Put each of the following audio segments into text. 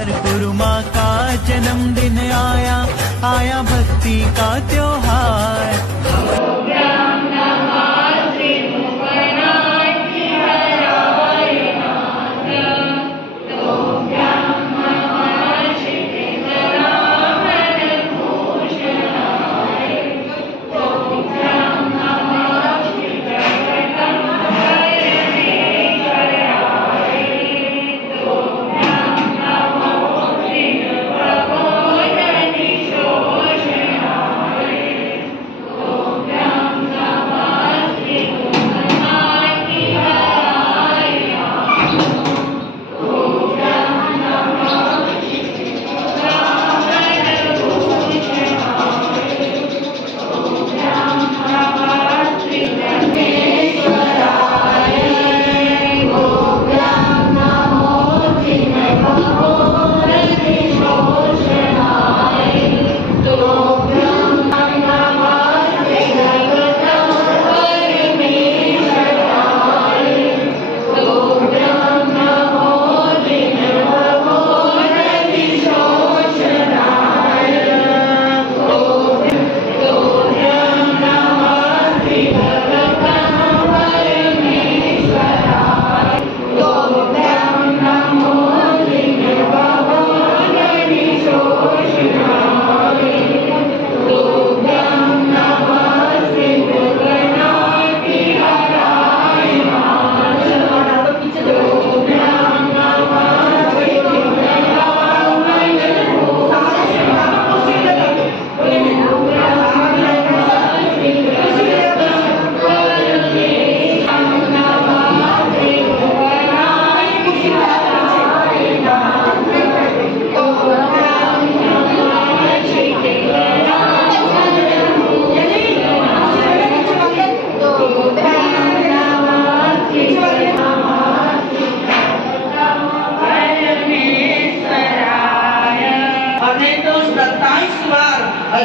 गुरुमा का जन्मदिन आया, आया भक्ति का त्योहार।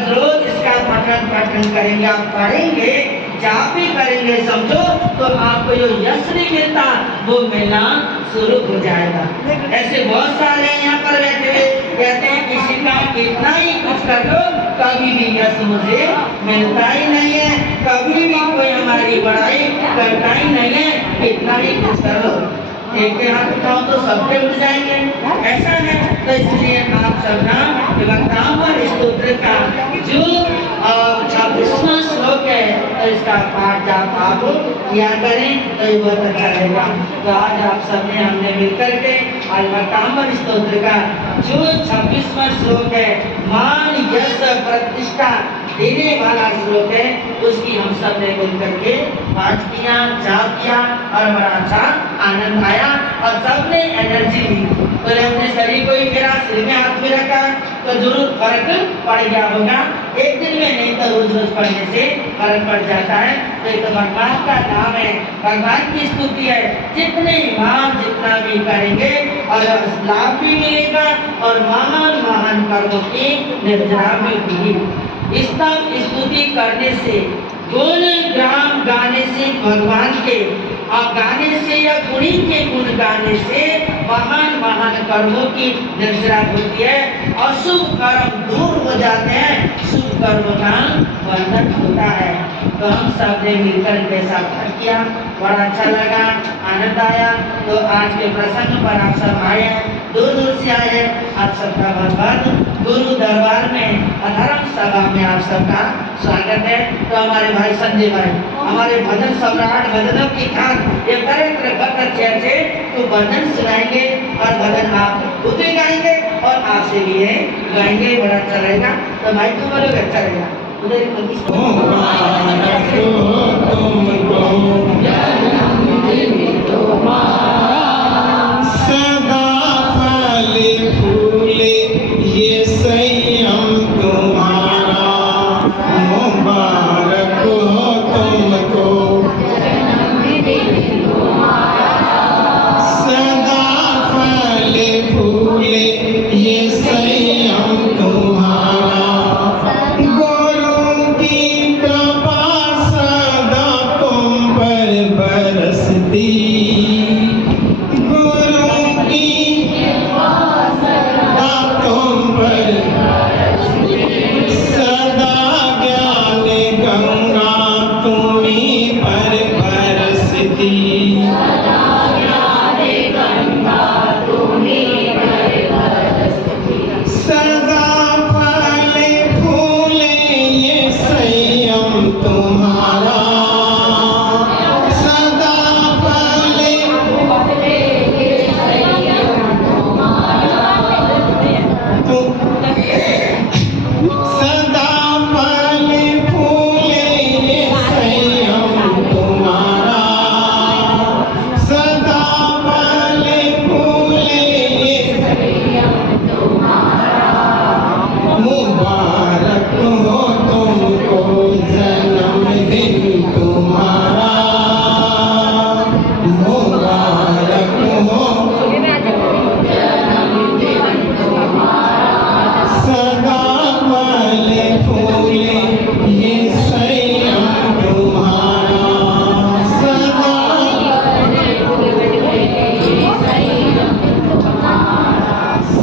रोज इसका पठन करेंगे, आप पढ़ेंगे, जाप भी करेंगे समझो, तो आपको जो यश नहीं मिलता वो मिलना शुरू हो जाएगा। ऐसे बहुत सारे यहाँ पर बैठे हुए कहते हैं किसी का कितना ही कुछ कर लो कभी भी यश मुझे मिलता ही नहीं है, कभी भी कोई हमारी बड़ाई करता ही नहीं है, कितना ही कुछ कर लो एक हाथ उठाओ तो सबके उठ जाएंगे, ऐसा है। तो इसलिए आप सब ना वक्तांबर स्तोत्र का जो 26वां श्लोक है तो इसका पाठ जाप आप किया करें तो ये बहुत अच्छा रहेगा। तो आज आप सबने हमने मिलकर के आज वक्तांबर स्तोत्र का जो 26वां श्लोक है मान यश प्रतिष्ठा देने वाला श्लोक है उसकी हम सब ने मिलकर के पाठ किया, जाप किया और बड़ा अच्छा आनंद आया और सबने एनर्जी दी। तो हमने शरीर को ही फिरा, सिर में हाथ में रखा तो जरूर फर्क पड़ गया होगा, एक दिन में नहीं तो रोज रोज पढ़ने से फर्क पड़ जाता है। तो ये तो भगवान का नाम है, भगवान की स्तुति है, जितने नाम जितना भी करेंगे और लाभ भी मिलेगा और महान महान कर्मों की निर्जरा भी मिलेगी। इस तक स्तुति करने से गुण ग्राम गाने से भगवान के और गाने से या गुणी के गुण गाने से महान महान कर्मों की निर्जरा होती है, अशुभ कर्म दूर हो जाते हैं, शुभ कर्म का वर्धन होता है। तो हम सब ने मिलकर जैसा पाठ किया बड़ा अच्छा लगा, आनंद आया। तो आज के प्रसंग पर आप सब आए हैं, दूर दूर से आए हैं, आप सबका बहुत बहुत गुरु दरबार में धर्म सभा में आप सबका स्वागत है। तो हमारे भाई संजय भाई हमारे भजन सम्राट भजनों की खान ये तरह अच्छे तो भजन सुनाएंगे और भजन आप खुद भी गाएंगे और आपसे भी है गाएंगे, बड़ा अच्छा रहेगा। तो भाई तुम बोलोगे अच्छा रहेगा। सदा फले फूले ये संयम तुम्हारा, मुबारक हो तुमको सदा फले फूले ये संयम तुम्हारा, गुरु की कृपा सदा तुम पर बरसती,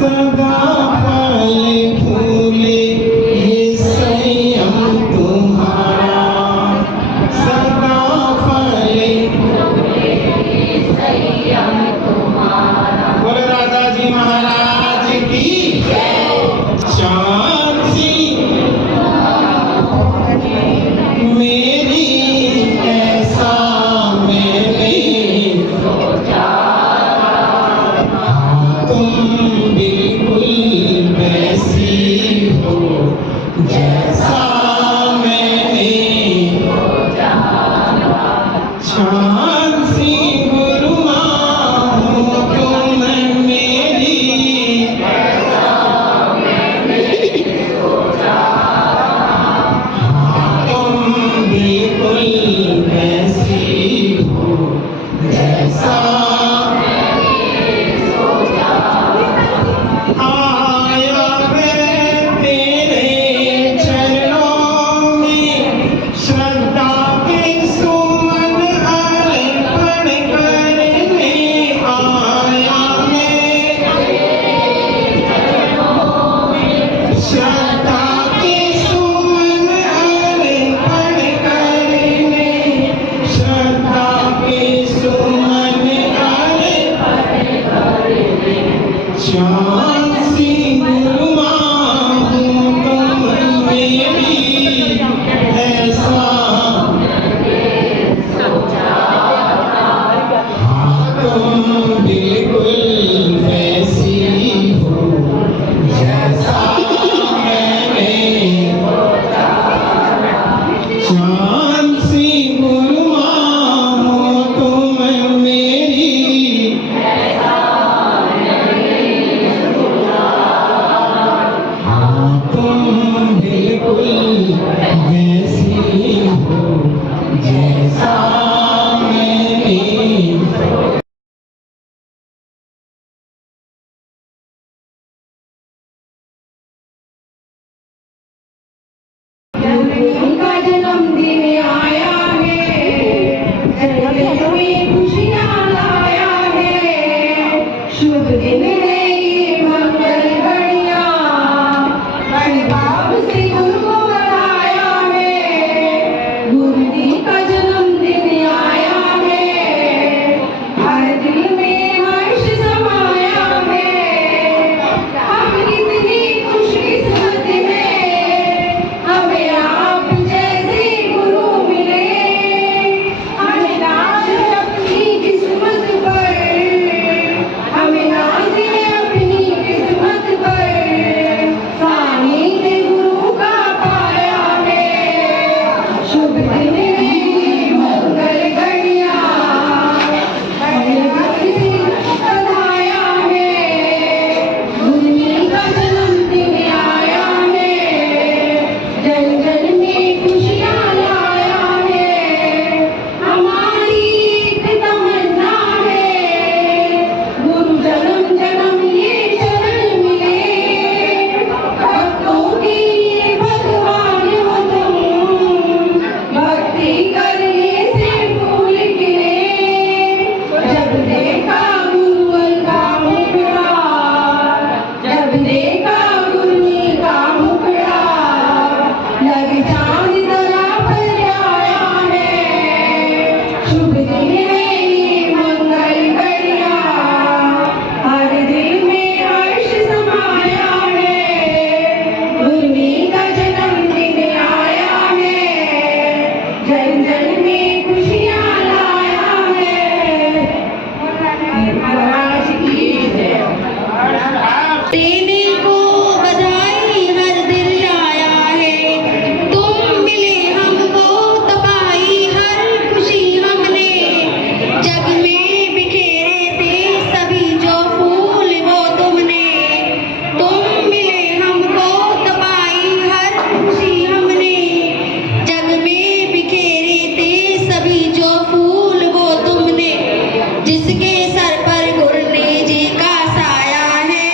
सदा फले फूले ये संयम तुम्हारा, सदा फले फूले ये संयम तुम्हारा। बोले राधा जी महाराज की चांसी मेरी ऐसा मैंने सोचा, तुम बिल्कुल वैसी हो जैसा मैंने सोचा। झांसी गुरु माँ हो तुम मेरी, तुम बिल्कुल वैसी हो जैसा आया मैं तेरे चरणों में, श्रद्धा के सुमन अर्पण करने आया मैं, श्रद्धा के सुमन अर्पण करने, श्रद्धा के सुमन अर्पण करने। झांसी गुरु माँ हो तुम मेरी ऐसा तुम बिल्कुल वैसी हो जैसा मैंने झांसी गुरु माँ हो तुम मेरी, तुम बिल्कुल वैसी हो जैसा मैंने। उनका जन्मदिन आया है, जन्मदिन में खुशियाँ लाया है, शुभ दिन है ये मंगल घड़िया, बड़े भाव से गुरु को बनाया है, गुरु जी का जन्मदिन आया है, हर दिल में हर्ष समाया है, हम कितनी खुशकिस्मत हैं, हमें आप जैसे गुरु मिले, हमें नाज है अपनी किस्मत पर, हमें नाज है अपनी किस्मत पर, सानिध्य गुरु का पाया है, शुभ दिन है मंगल घड़िया, बड़े भक्त से बधाया है, गुरु जी का जन्मदिन आया है, जन जन में खुशियाँ लाया है, हमारी एक तमन्ना है, गुरु जन्म जन्म ये शरण मिले, भक्तों के लिए भगवान हो तुम, भक्ति करने से फूल खिले, जब देखा गुरु का मुखड़ा, जब देखा गुरु का मुखड़ा, लग चांद तरह पर आया है, शुभ दिन है ये मंगल घड़िया, हर दिल में हर्ष समाया है, गुरु का जन्मदिन आया है, जन जन में खुशियाँ लाया है, महाराज की जय। देने को बधाई हर दिल आया है, तुम मिले हमको तो पाई हर खुशी हमने, जग में बिखेरे थे सभी जो फूल वो तुमने, तुम मिले हमको तो पाई हर खुशी हमने, जग में बिखेरे थे सभी जो फूल वो तुमने, जिसके सर पर गुरने जी का साया है,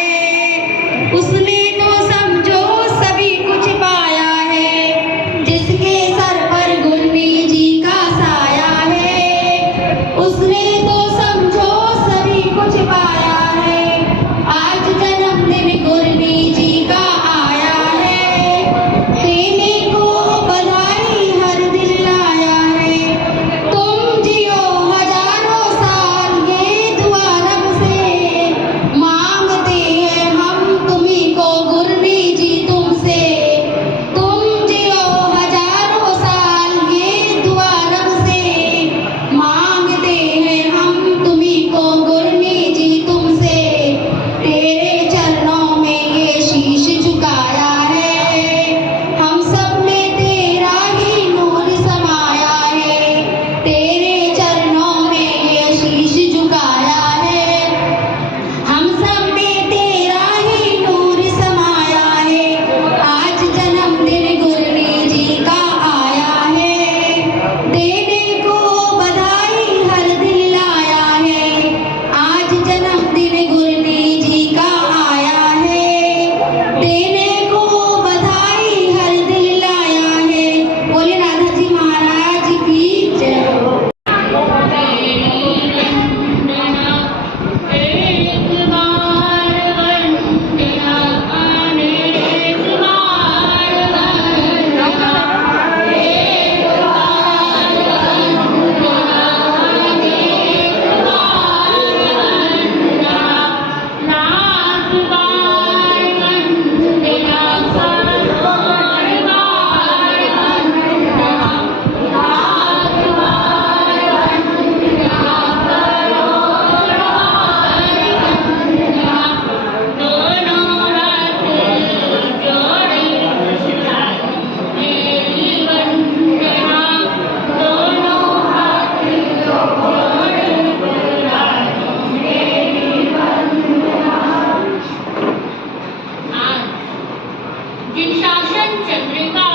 चंद्रिका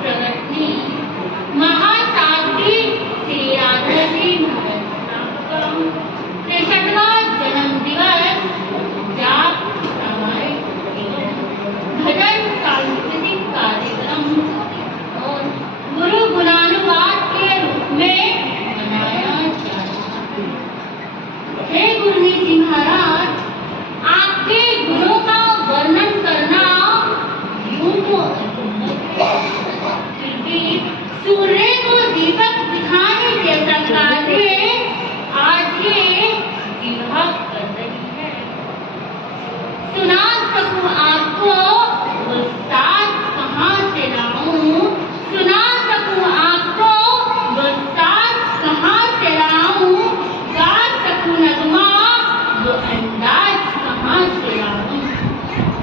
प्रगति महासाध्वी श्री राधाजी महाराज का 63वां जन्म दिवस जाप रामायण भजन सांस्कृतिक कार्यक्रम और गुरु गुणानुवाद के रूप में मनाया जा रहा है। हे गुरुजी जी महाराज, आपके गुणों का वर्णन करना यूं तो असंभव है, फिर भी सूर्य को दीपक दिखाने जैसा कार्य आज ये जिह्वा कर रही है। सुना सकूं आपको वो साथ कहाँ से लाऊं, सुना सकूं आपको वो साथ कहाँ से लाऊं, गा सकूं नगमा वो अंदाज कहाँ से लाऊं।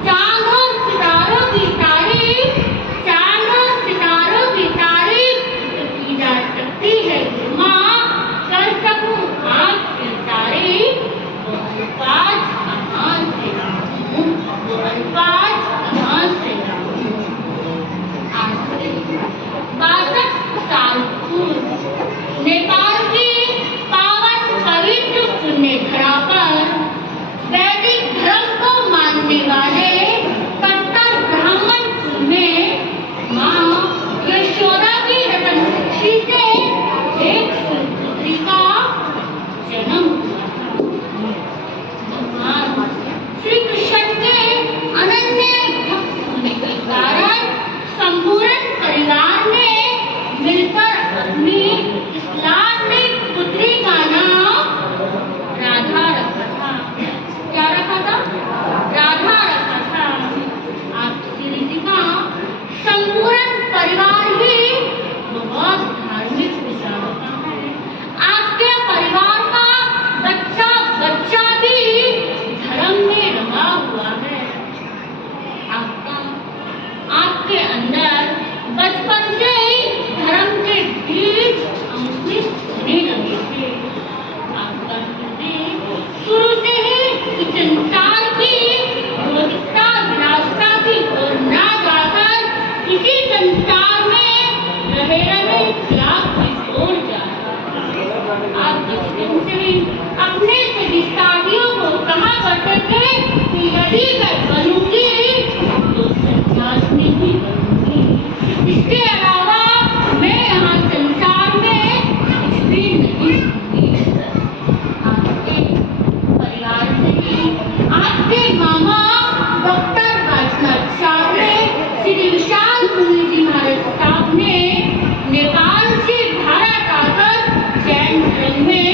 चांद और सितारों की तारीफ, चांद और सितारों की तारीफ तो की जा सकती है माँ, कर सकूं आपकी तारीफ वो अल्फाज कहाँ से लाऊं, वो अल्फाज कहाँ से लाऊं। आज से 62 साल पूर्व नेपाल की पावन पवित्र पुण्य धरा पर वैदिक धर्म को मानने वाले कट्टर ब्राह्मण कुल में माँ यशोदा की रतन कुक्षी से एक सुपुत्री का जन्म हुआ था। भगवान श्री कृष्ण के अनन्य भक्त होने के कारण संपूर्ण परिवार ने मिलकर अपनी इस लाडली पुत्री का नाम राधा रखा था। क्या रखा था? राधा रखा था। आप श्री जी का संपूर्ण परिवार ही बहुत धार्मिक विचारों का है। आपके परिवार का बच्चा बच्चा भी धर्म में रंगा हुआ है। आपके अंदर बचपन से ही धर्म के बीज अंकुरित होने लगे थे। आपका हृदय शुरू से ही इस संसार की भौतिकता विलासिता की ओर ना जाकर इसी संसार में रहे रहे त्याग की ओर जा रहा था। आप बचपन से ही अपने सभी साथियों को कहा करते थे कि यदि मैं बनूंगी तो सन्यासिनी ही बनूंगी, इसके अलावा मैं यहाँ संसार में कुछ भी नहीं सुनती। आपके परिवार से ही आपके मामा डॉक्टर राजनाथ साहब ने श्री विशाल मुनि जी महाराज साहब ने नेपाल से भारत आकर जैन धर्म में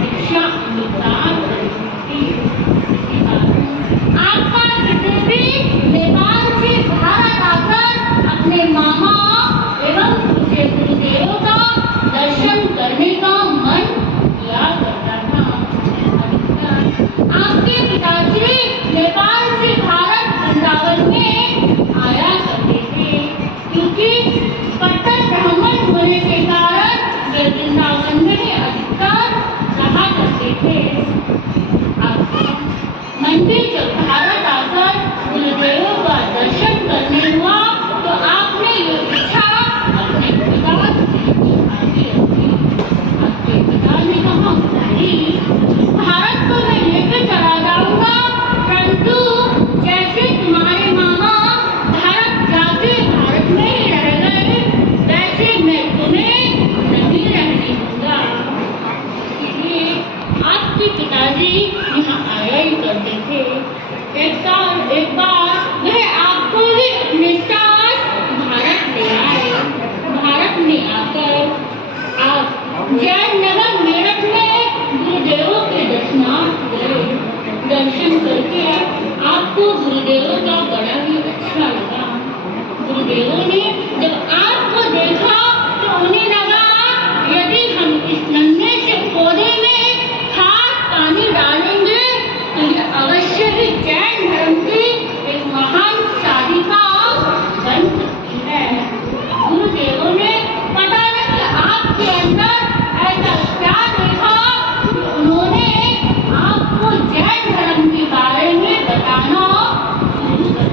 शिक्षा अनुदान की। आपका हृदय भी नेपाल से भारत आकर अपने मामा एवं दूसरे गुरुदेवों का दर्शन करने का मन किया करता था। आपके पिताजी नेपाल से भारत वृंदावन में आया करते थे, क्योंकि कट्टर ब्राह्मण होने के कारण वे वृंदावन में अधिकतर रहा करते थे। मंदिर जब भारत आकर गुरुदेवों का दर्शन करने हुआ तो आपने ये इच्छा अपने पिता से आगे रखी। आपके पिता ने कहा, भारत को मैं लेकर चला जाऊंगा, परंतु जैसे तुम्हारे मामा भारत जाके भारत में ही रह गए, वैसे मैं तुम्हें नहीं रहने दूंगा। इसलिए आपके पिताजी यहाँ आया ही करते थे। एक बार वह आपको ही अपने साथ भारत ले आए। भारत में आकर आप जैन नगर मेरठ में गुरुदेवों के दर्शनार्थ गए। दर्शन करके आपको गुरुदेवों का बड़ा ही अच्छा लगा। गुरुदेवों ने जब आपको देखा तो उन्हें लगा यदि हम इस नन्हे से पौधे में खाद पानी डालेंगे तो यह अवश्य ही जैन धर्म की एक महान साधिका बन सकती है। गुरुदेवों ने पता नहीं आपके अंदर ऐसा क्या देखा, उन्होंने आपको जैन धर्म के बारे में बताना शुरू कर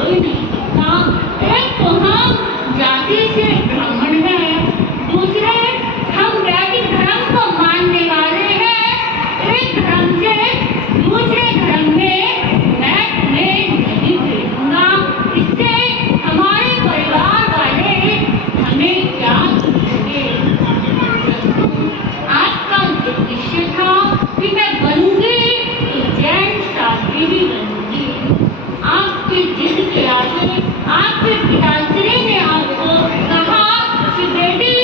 कोई नहीं सकता। एक तो हम जाति से ब्राह्मण हैं, दूसरे हम वैदिक धर्म को मानने वाले हैं। एक धर्म से दूसरे धर्म में मैं तुम्हें नहीं भेजूंगा। इससे हमारे परिवार वाले हमें क्या कहेंगे? आपका उद्देश्य था कि मैं बनूंगी तो जैन शास्त्री भी बनूंगी। आपकी जिद के आगे आपके पिताश्री ने आपको कहा कि बेटी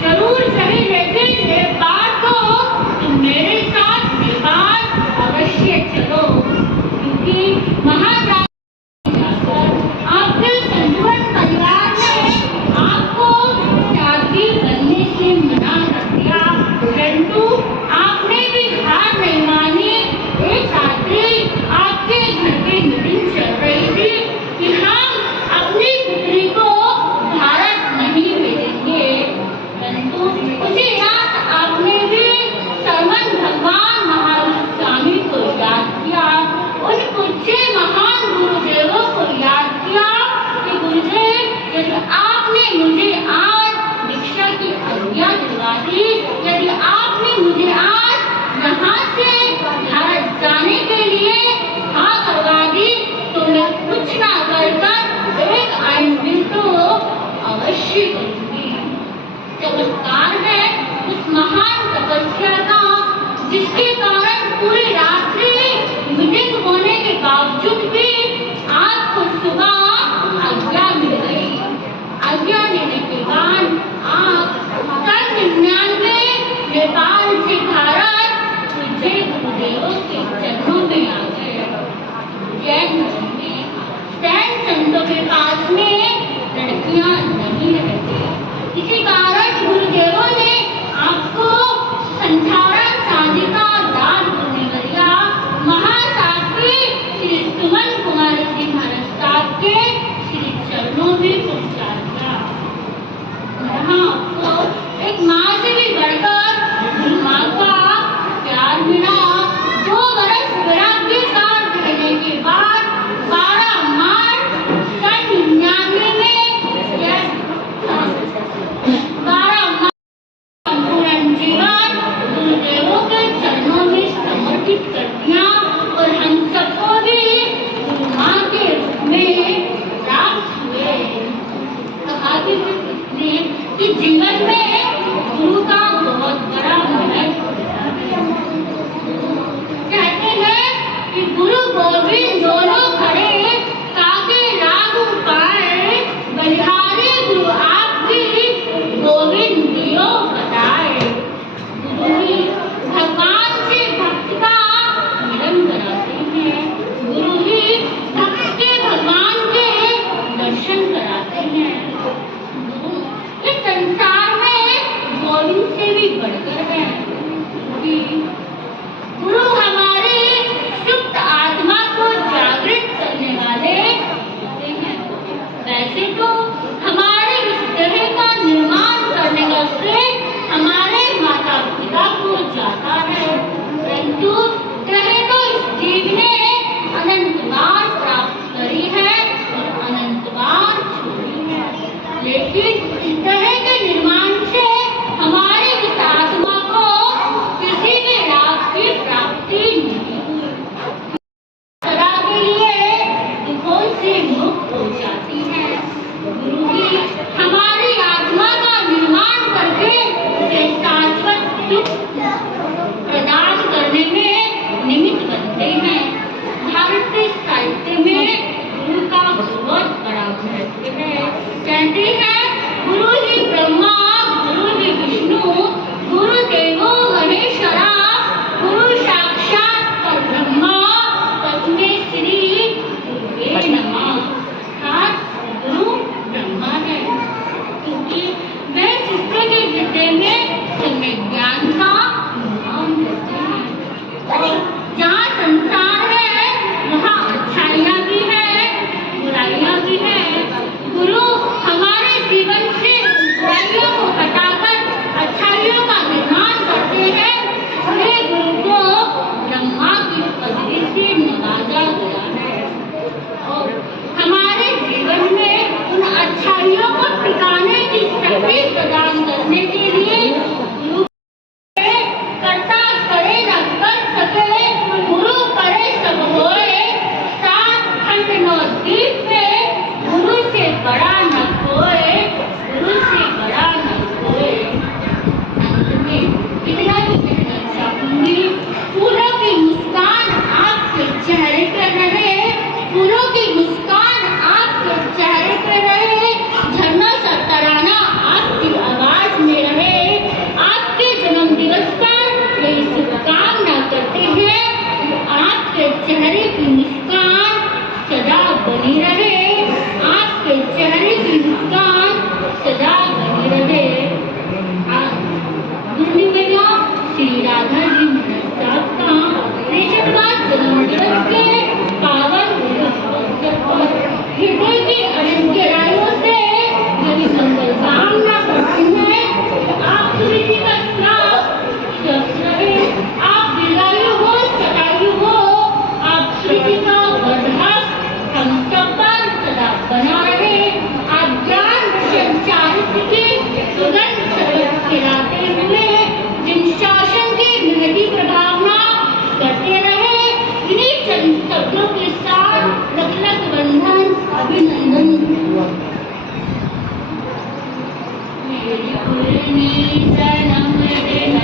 जरूर सही, लेकिन नेपाल को तुम मेरे साथ नेपाल अवश्य चलो, क्योंकि महाराज आपके संजुवन परिवार ने आपको शादी करने से मना कर दिया, परंतु आपने भी हार नहीं मानी। एक रात्रि आपके घर की मीटिंग चल रही थी कि हम अपनी पुत्री को भारत नहीं भेजेंगे, परंतु उसी रात आपने भी सरमन भगवान महावीर स्वामी को याद किया, उन पूज्य महान गुरुदेवों को याद किया कि गुरुदेव, यदि आपने मुझे आज दीक्षा की आज्ञा दिलवा दी, यदि आपने मुझे आज यहाँ से भारत जाने के लिए हाँ करवा दी, तो मैं कुछ ना कर एक आयन बिल तो अवश्य करूंगी। चमत्कार है उस महान तपस्या का, जिसके कारण पूरी रात्रि मीटिंग होने के बावजूद भी आपको सुबह आज्ञा मिल गई। आज्ञा देने के बाद आप 99 नेपाल से भारत पूज्य गुरुदेवों के चरणों में आ गए। जैन धर्म में सैन संतों के पास में लड़कियां नहीं रहती, इसी कारण गुरुदेवों ने आपको संधारण शादी का दान करने दिया। महासाध्वी श्री सुमन कुमारी जी महाराज साहब के श्री चरणों में पहुंचा दिया। यहाँ आपको एक माँ से भी बढ़कर गुरु माँ का प्यार मिला। 2 बरस वैराग्य काल देने के बाद 12 मार्च सन 99 में 12 मार्च संपूर्ण जीवन गुरुदेवों के चरणों में समर्पित कर दिया और हम सबको भी गुरु माँ के रूप में प्राप्त हुए। कहा कि जीवन में गुरु का बहुत बड़ा महत्व है। कहते हैं कि गुरु गोविंद दोनों खड़े, ताकि लागू पाए, बलिहारी गुरु आपकी गोविंद दियो बताए। गुरु ही भगवान से भक्त का मिलन कराते हैं, गुरु ही भक्त से भगवान के दर्शन कराते हैं। इस संसार में गोविंद से भी बढ़कर है, क्योंकि गुरु हमारे सुप्त आत्मा को जागृत करने वाले होते हैं। वैसे तो हमारे इस देह का निर्माण करने का श्रेय हमारे माता पिता को जाता है, परंतु देह तो इस जीव ने अनंत बार प्राप्त करी है और अनंत बार छोड़ी है, लेकिन इस देह के निर्माण से हमारे इस आत्मा को किसी भी लाभ की प्राप्ति नहीं हुई। सदा के लिए दुखों से मुक्त हो जाती है। गुरु ही हमारी आत्मा का निर्माण करके उसे शाश्वत सुख प्रदान करने में निमित्त बनते हैं। भारतीय साहित्य में गुरु का बहुत बड़ा महत्व है। कहते हैं गुरु ही ब्रह्मा, गुरु ही विष्णु, गुरु देवो महेश्वरा, गुरु साक्षात परब्रह्मा, तस्मै श्री गुरुवे नमः। गुरु ब्रह्मा है, हृदय की अनंत गहराइयों से यदि मंगल कामना करती हैं तो आप सभी जी का स्वस्थ रहे, आप दीर्घायु हो, शतायु हो, आप श्री जी का वरदान हम सब पर सदा बना रहे, आप ज्ञान संचारित की सुगंध शपथ खिलाते हुए जिन शासन की महती प्रभावना करते रहे, इन्हीं चंद शब्दों के साथ लख बंधन अभिनंदन। मेरी पुरनी जन्म दिन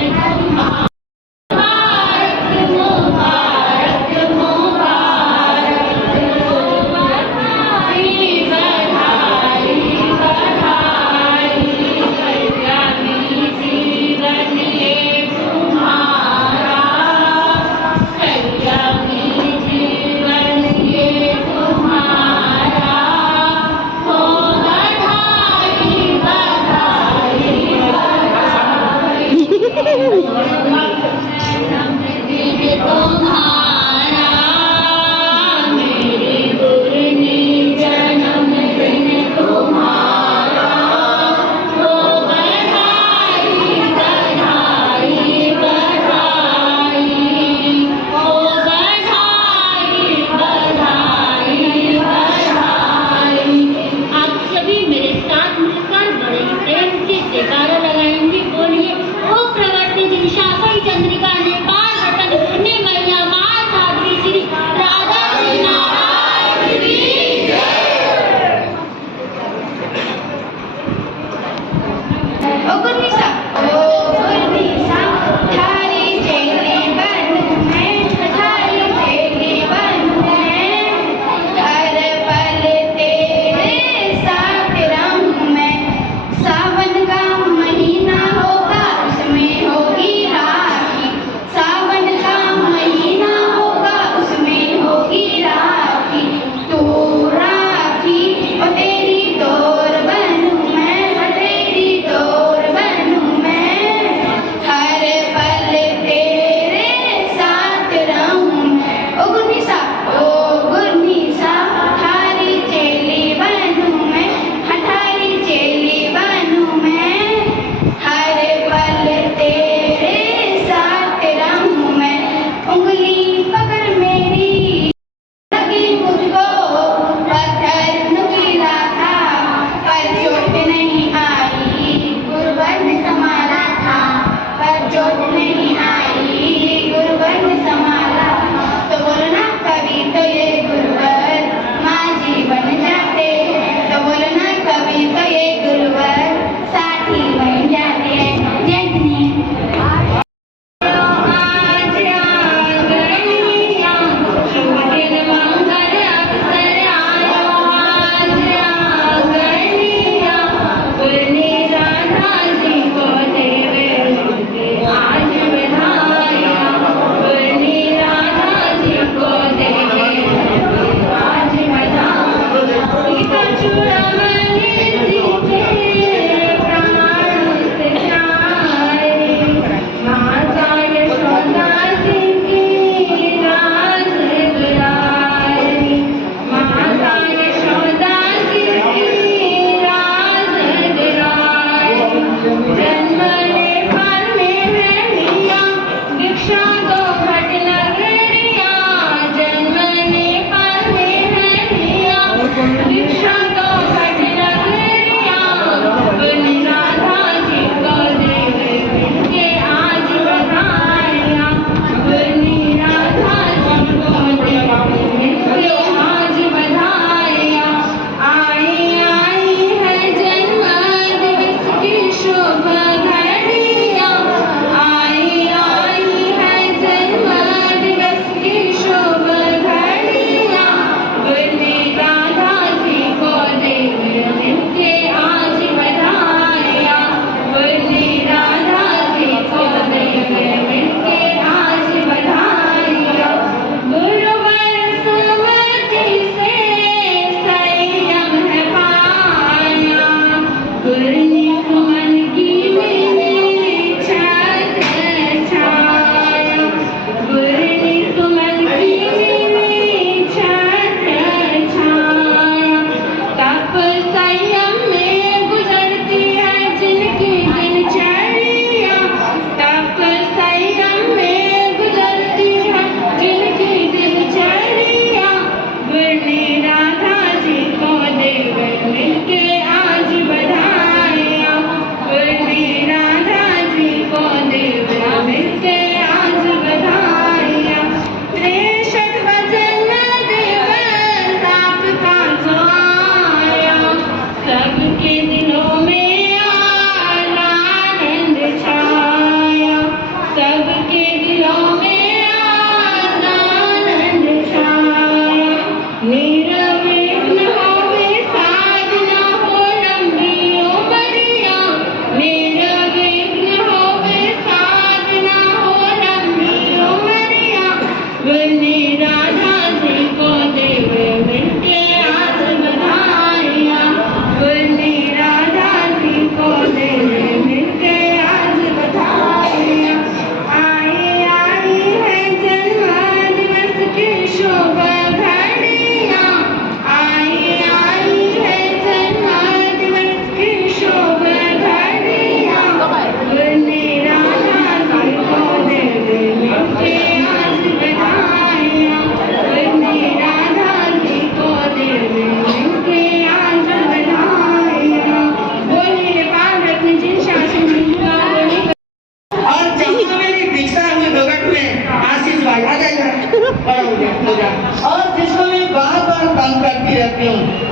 तुम्हारा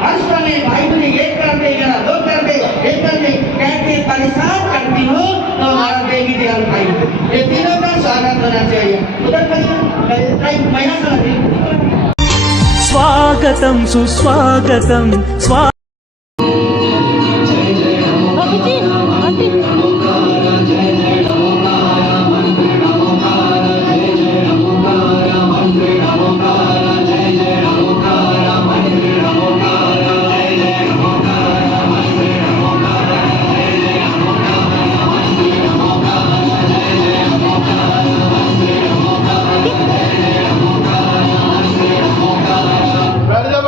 हर समय भाई मुझे ये कर दे मेरा वो कर दे ये कर दे कहते परेशान करती हो तो हमारा देवी दयाल भाई ये तीनों का स्वागत होना चाहिए। उधर महिला समझ स्वागतं सुस्वागतं बैठ जा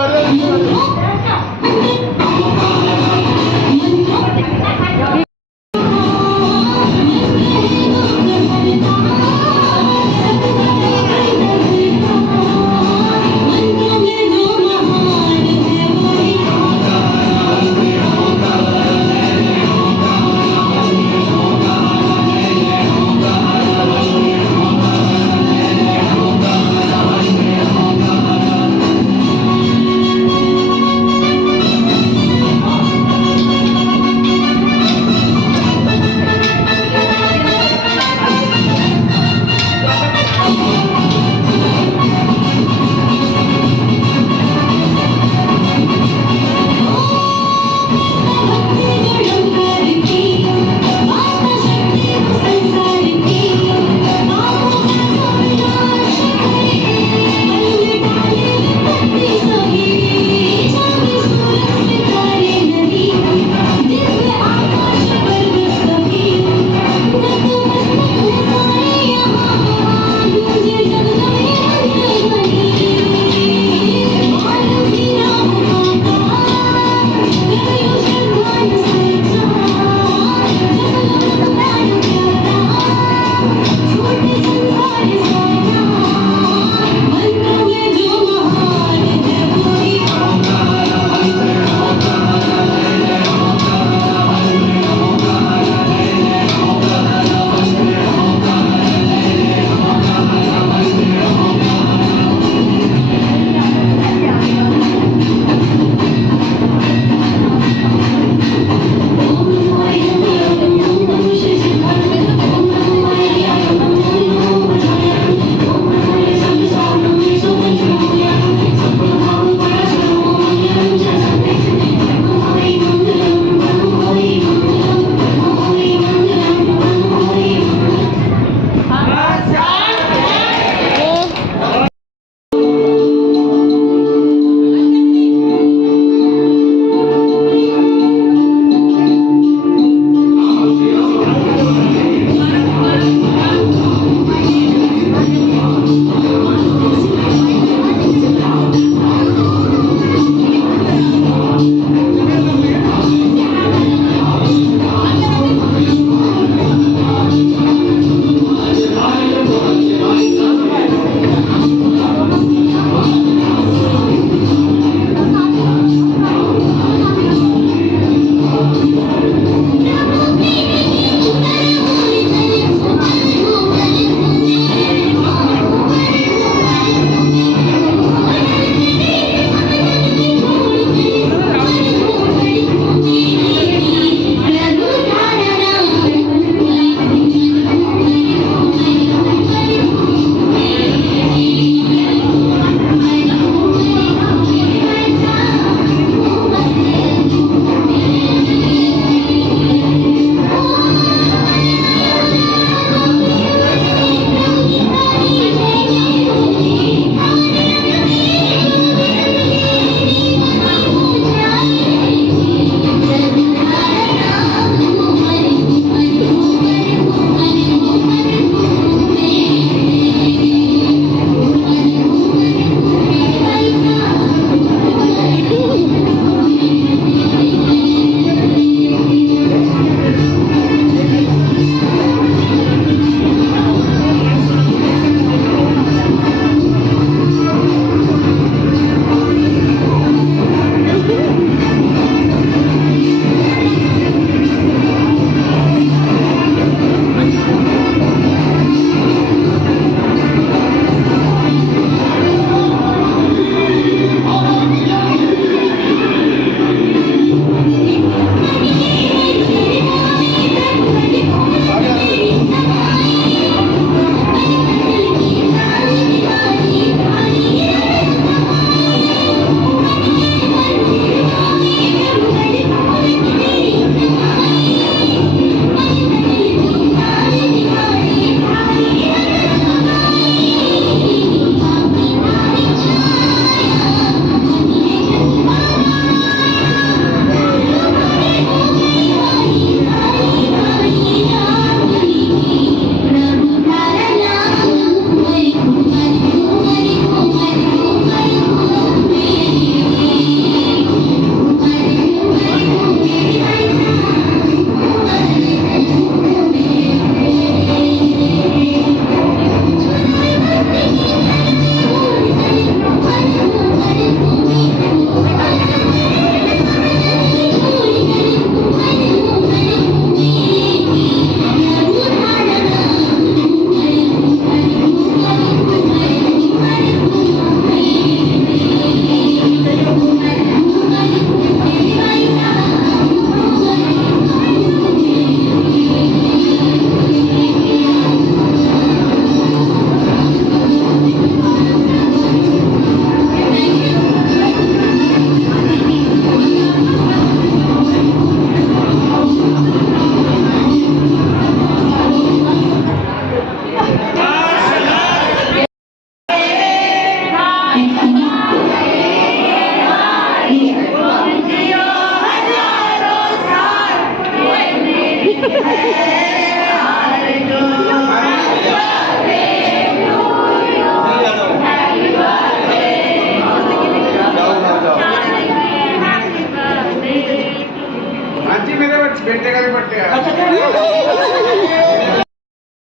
आजी मेरे बेटे का भी बर्थडे है।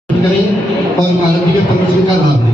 करें और महाराज जी के परमेश्वर का लाभ लें।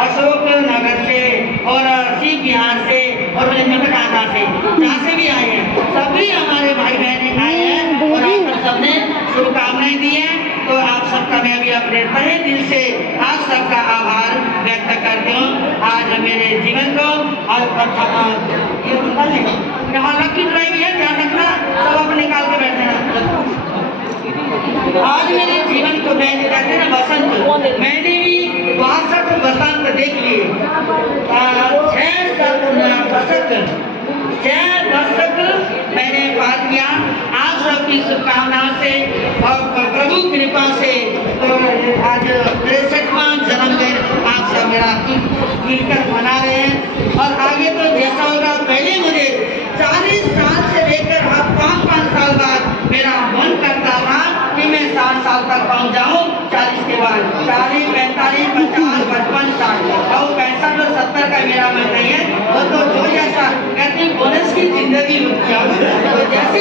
अशोक नगर से और सिख बिहार से और मटकाना से जहाँ से भी आए हैं सभी हमारे भाई बहने आए हैं और आप सबने शुभकामनाएं दी हैं। तो आप सबका मैं भी अपने तहे दिल से आप सबका आभार व्यक्त करती हूँ। आज मेरे जीवन को और यहाँ लकी ड्राइव है, ध्यान रखना, सब अपने निकाल के बैठना। आज मेरे जीवन को मैं कहते हैं ना बसंत, मैंने भी वासक बसंत देख लिए। 6 दशक मैंने पार किया आप सबकी शुभकामनाओं से और प्रभु कृपा से। तो आज 63वां जन्मदिन आप सब मेरा मिलकर मना रहे हैं। और आगे तो जैसा होगा, पहले मुझे 40 साल से लेकर अब 5-5 साल बाद मेरा मन करता था कि मैं 60 साल तक पहुंच जाऊं। 40 के बाद 40, 45, 50, 55 साल और 65 और 70 का मेरा मन नहीं है। वो तो जो जैसा कहते हैं बोनस की जिंदगी होती है, तो जैसे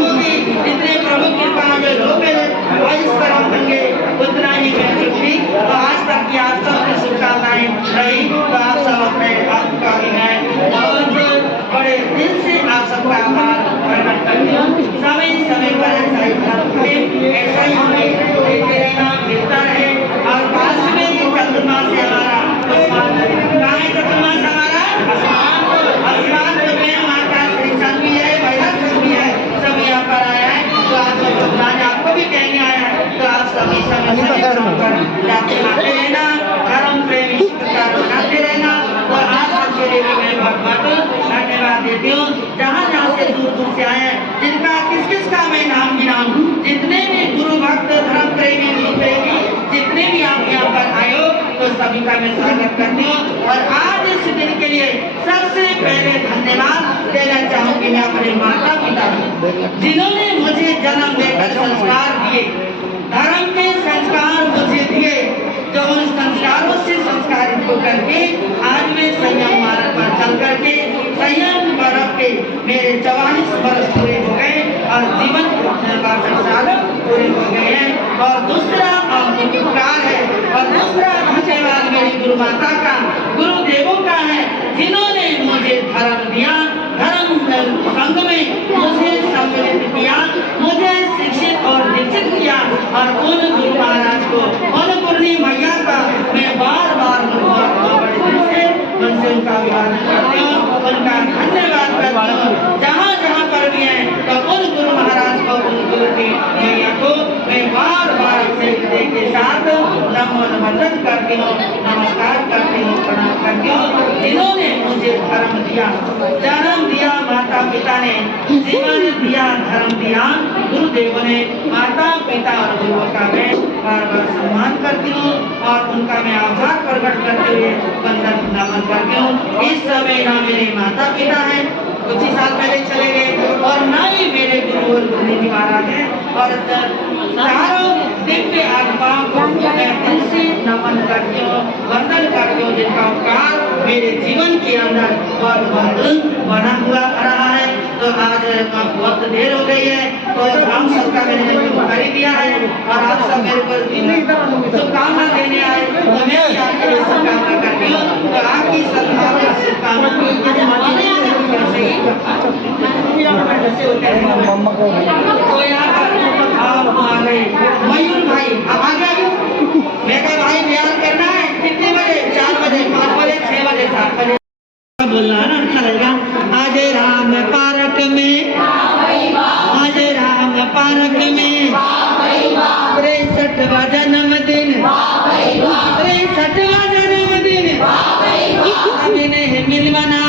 होगी जितने प्रभु कृपा जो लोग मेरे आयुष पर होंगे उतना ही मैं चुकी। तो आज तक की आप सबकी शुभकामनाएं रही। तो आप सब अपने आपका भी है बहुत बड़े दिल से आप सबका आभार प्रकट करती हूँ। समय पर ऐसा ही हमें देते रहना मिलता रहे। और पास में ही चंद्रमा से हमारा कहाँ है चंद्रमा से हमारा आसमान में माता श्री चंद भी है, भैरव भी है, सब यहाँ पर आया है। तो आप आपको भी कहने आया है। तो आप सभी समय जाते आते रहना, धर्म प्रेमी बनाते रहना। और आज आपके लिए भी मैं बहुत धन्यवाद देती हूँ। जहाँ जहाँ से दूर दूर से आए हैं, जिनका किस किस का मैं नाम गिनाऊं, जितने भी गुरु भक्त धर्म प्रेमी गुरु प्रेमी जितने भी आप यहाँ पर आए हो, तो सभी का मैं स्वागत करती हूँ। और आज इस दिन के लिए सबसे पहले धन्यवाद देना चाहूंगी मैं अपने माता पिता को, जिन्होंने मुझे जन्म देकर संस्कार दिए। धर्म के संस्कार को करके आज मैं संयम मार्ग पर चल करके संयम बरत के मेरे 44 वर्ष पूरे हो गए और जीवन 62 साल पूरे हो गए हैं। और दूसरा उपकार है और दूसरा धन्यवाद मेरी गुरु माता का, गुरुदेवों का है, जिन्होंने मुझे धर्म दिया, धर्म संघ में मुझे सम्मिलित किया, मुझे शिक्षित और दीक्षित किया। और उन गुरु महाराज को, उन पूर्णी मैया का मैं बार बार बड़े दिल से उनसे उनका अभिवादन करती हूँ, उनका धन्यवाद करती हूँ। जहाँ जहाँ पर भी है तो उन गुरु महाराज को, उन गुरु की मैया को मैं बार बार हृदय के साथ नमन वंदन करती हूँ, नमस्कार करती हूँ, प्रणाम करती हूँ, जिन्होंने मुझे धर्म दिया, जन्म दिया माता पिता ने, जीवन दिया, धर्म दिया गुरुदेव ने। माता पिता और गुरुओं का मैं बार बार सम्मान करती हूँ और उनका मैं आभार प्रकट करते हुए वंदन नमन करती हूँ। इस समय ना मेरे माता पिता हैं, कुछ ही साल पहले चले गए, और ना ही मेरे गुरु और गुरुजी महाराज हैं। और चारों दिव्य आत्माओं को मैं दिल से नमन करती हूँ, वंदन करती हूँ, जिनका उपकार मेरे जीवन के अंदर बहुत बना हुआ रहा है। तो आज बहुत देर हो गई है, तो हम सबका मैंने कर ही दिया है और आप सब मेरे को शुभकामना देने आए, तो मैं आपके लिए शुभकामना करती हूँ। तो आपकी सद्भावना शुभकामना तो यहाँ पर आप आ गए, मयूर भाई अब आ गया। मैं कहा भाई बयान करना है कितने बजे? 4 बजे, 5 बजे, 6 बजे, 7 बजे बोलना है ना, अच्छा लगेगा। आज राम पार्क में, आज राम पार्क में 63वां जन्मदिन, 63वां जन्मदिन, अभी नहीं मिल बना